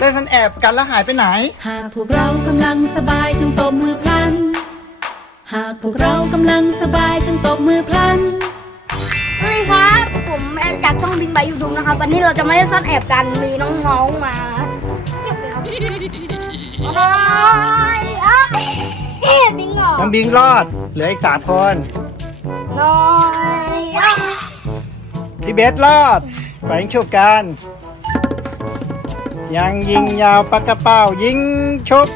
เล่นกันแอบกันแล้วหายไปไหน หากพวกเรากำลังสบายจงตบมือพลัน หากพวกเรากำลังสบายจงตบมือพลัน สวัสดีครับ ผมแอนจากช่องบิงบายยูทูบนะครับ วันนี้เราจะไม่ได้ซ่อนแอบกัน มีน้องๆมาเก็บเลยครับโอ้ยอ้าวเอ๊ะบิงเหรอน้องบิงรอด เหลืออีกสามคนน้อยอ้าวพี่เบสรอดไปยิงฉุบกัน ยังยิงยาวปากกระเป๋ายิงชุบ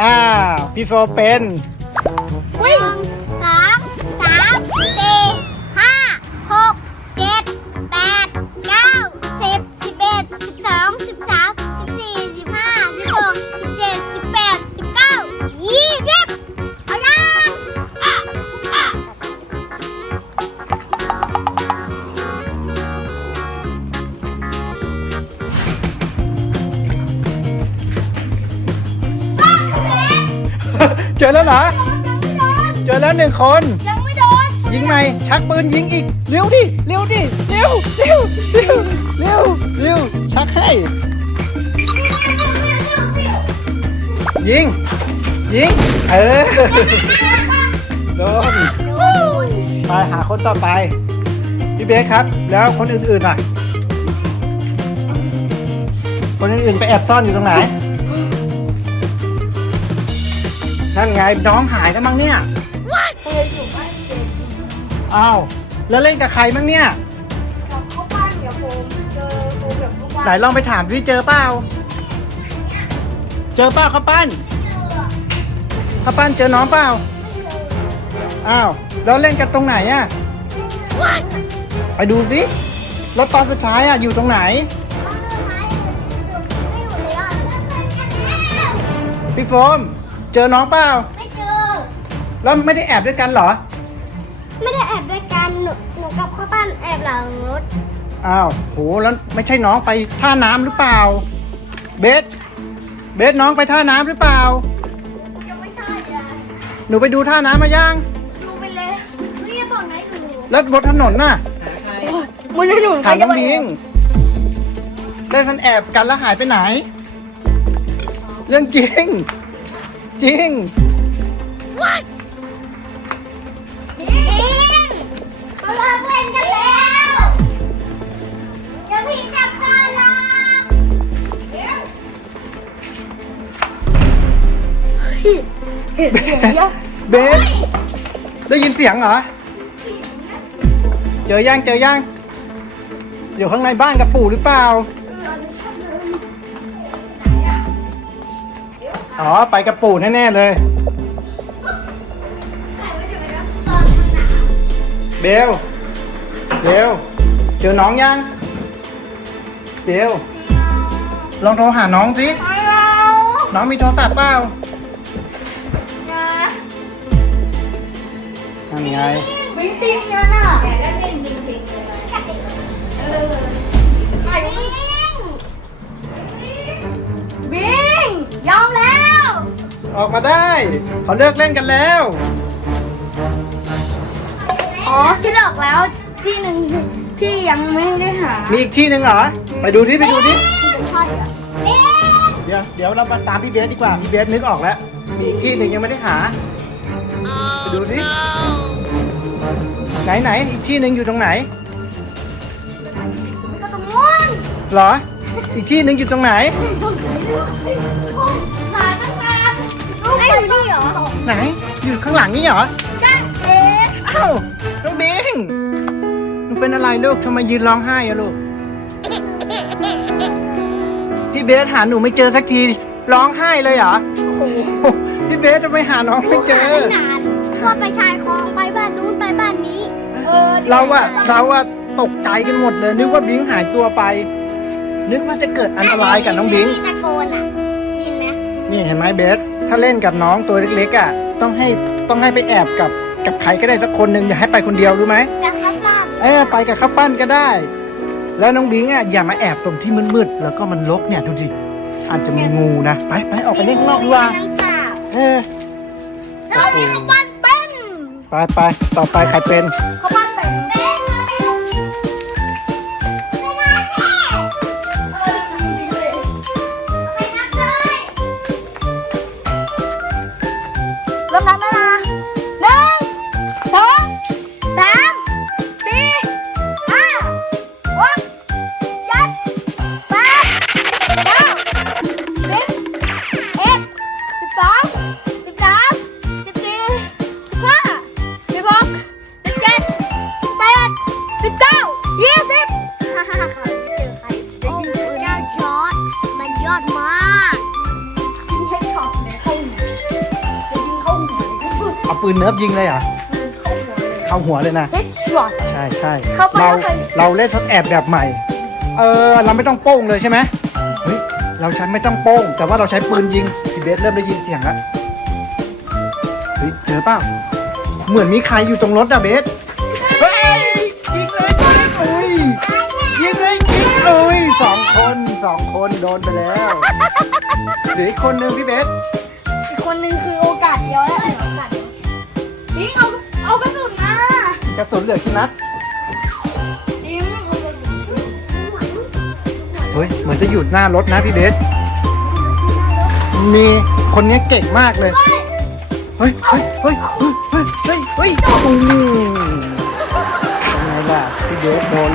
อ้าวพี่โซเป็น แล้วเหรอ เจอแล้วหนึ่งคน ยังไม่โดนยิงใหม่ ชักปืนยิงอีก เร็วดิ เร็วดิ เร็ว เร็ว เร็ว เร็ว เร็ว ชักให้ ยิง ยิง เออ โดน ไปหาคนต่อไป พี่เบสครับ แล้วคนอื่นๆอะ คนอื่นๆไปแอบซ่อนอยู่ตรงไหน นั่นไงน้องหายแล้วมั้งเนี่ยเคยอยู่บ้านเด็กอ้าวแล้วเล่นกับใครมั้งเนี่ย กับเข้าบ้านเดี๋ยวผมเจอผมแบบทุกวันไหนลองไปถามดิเจอเปล่า เจอเปล่าข้าวปั้นข้าวปั้นเจอน้องเปล่า อ้าวแล้วเล่นกันตรงไหนอะไปดูสิแล้วตอนสุดท้ายอะอยู่ตรงไหน พี่โฟม เจอน้องเปล่าไม่เจอ แล้วไม่ได้แอบด้วยกันเหรอ ไม่ได้แอบด้วยกันหนูหนูกับเข้าบ้านแอบหลังรถ อ้าวโหแล้วไม่ใช่น้องไปท่าน้ำหรือเปล่า เบส เบสน้องไปท่าน้ำหรือเปล่า ยังไม่ใช่เลยหนูไปดูท่าน้ำมายัง ดูไปเลยนี่บอกไหนอยู่แล้วบนถนนน่ะ มันถนนถามน้องบิงเล่นกันแอบกันแล้วหายไปไหน เรื่องจริง จริงบิงเขาเลิกเล่นกันแล้วเดี๋ยวพี่จับพ่อหรอกเฮ้ยเห็นเสียงยังเบสได้ยินเสียงเหรอ เจอยังเจอยังอยู่ข้างในบ้านกับปู่หรือเปล่า อ๋อ ไปกับปู่แน่ๆเลยเบล เบล เจอน้องยัง เบล ลองโทรหาน้องสิ ไม่เอาน้องมีโทรศัพท์เปล่าอย่านั่นไงบิงติดกันอะอยากได้เล่นจริงๆเลยเออไอ้บิงบิงยอมแล้ว ออกมาได้เขาเลิกเล่นกันแล้ว อ๋อคิดออกแล้วที่หนึ่งที่ยังไม่ได้หามีอีกที่หนึ่งเหรอ ไปดูที่ไปดูที่ใช่อะเอ๊ะเดี๋ยวเดี๋ยวเรามาตามพี่เบสดีกว่า พี่เบสนึกออกแล้ว มีอีกที่หนึ่งยังไม่ได้หา ไปดูที่ไหนไหนอีกที่หนึ่งอยู่ตรงไหนก็ตรงนู้นเหรอ อีกที่หนึ่งอยู่ตรงไหนหาตั้งนาน ลูกอยู่นี่เหรอไหน อยู่ข้างหลังนี่เหรอจ้าเอ๊ะอ้าวน้องบิงหนูเป็นอะไรลูกทำไมยืนร้องไห้อะลูก พี่เบสหาหนูไม่เจอสักทีร้องไห้เลยเหรอโอ้โหพี่เบสทำไมหาน้องไม่เจอ หาตั้งนานก็ไปชายคลองไปบ้านนู้นไปบ้านนี้ เออเราอะเราอะตกใจกันหมดเลย นึกว่าบิงหายตัวไป นึกว่าจะเกิดอันตรายกับน้องบิงมีตะโกนอะดิ นไหมนี่เห็นไหมเบส ถ้าเล่นกับน้องตัวเล็กๆอะต้องให้ต้องให้ไปแอบกับกับใครก็ได้สักคนหนึ่งอย่าให้ไปคนเดียวรู้ไหมแต่ข้าวบ้านเออไปกับข้าวปั้นก็ได้ แล้วน้องบิงอะอย่ามาแอบตรงที่มืดๆแล้วก็มันรกเนี่ยดูดิอาจจะมีงูนะไปไปออกไปเล่นข้างนอกดีกว่าน้ำสาบเออแล้วนี่ข้าวบ้านเป็นไปไปต่อไปใครเป็นข้าว ปืนเนิร์ฟยิงเลยเหรอเข้าหัวเลยนะเด็ดช็อต ใช่ใช่เข้าไปเราแล้วใคร เราเล่นทดแอบแบบใหม่ เออเราไม่ต้องโป้งเลยใช่ไหมเฮ้ยเราใช้ไม่ต้องโป้ง แต่ว่าเราใช้ปืนยิงพี่เบสเริ่มได้ยินเสียงแล้วเฮ้ยเจอเปล่าเหมือนมีใครอยู่ตรงรถอะเบสเฮ้ยยิงเลยเบสอุ้ยยิงเลยยิงอุ้ยสองคนสองคนโดนไปแล้วเหลืออีกคนนึงพี่เบส อีกคนนึงคือโอกาสเดียวแล้วโอกา ระสุนเหลือกี่นัดเฮ้ยเหมือนจะหยุดหน้ารถนะพี่เบส มีคนนี้เก่งมากเลย เฮ้ย เฮ้ย เฮ้ย เฮ้ย เฮ้ย เฮ้ยเฮ้ยอืมเป็นไงล่ะพี่เบสโดน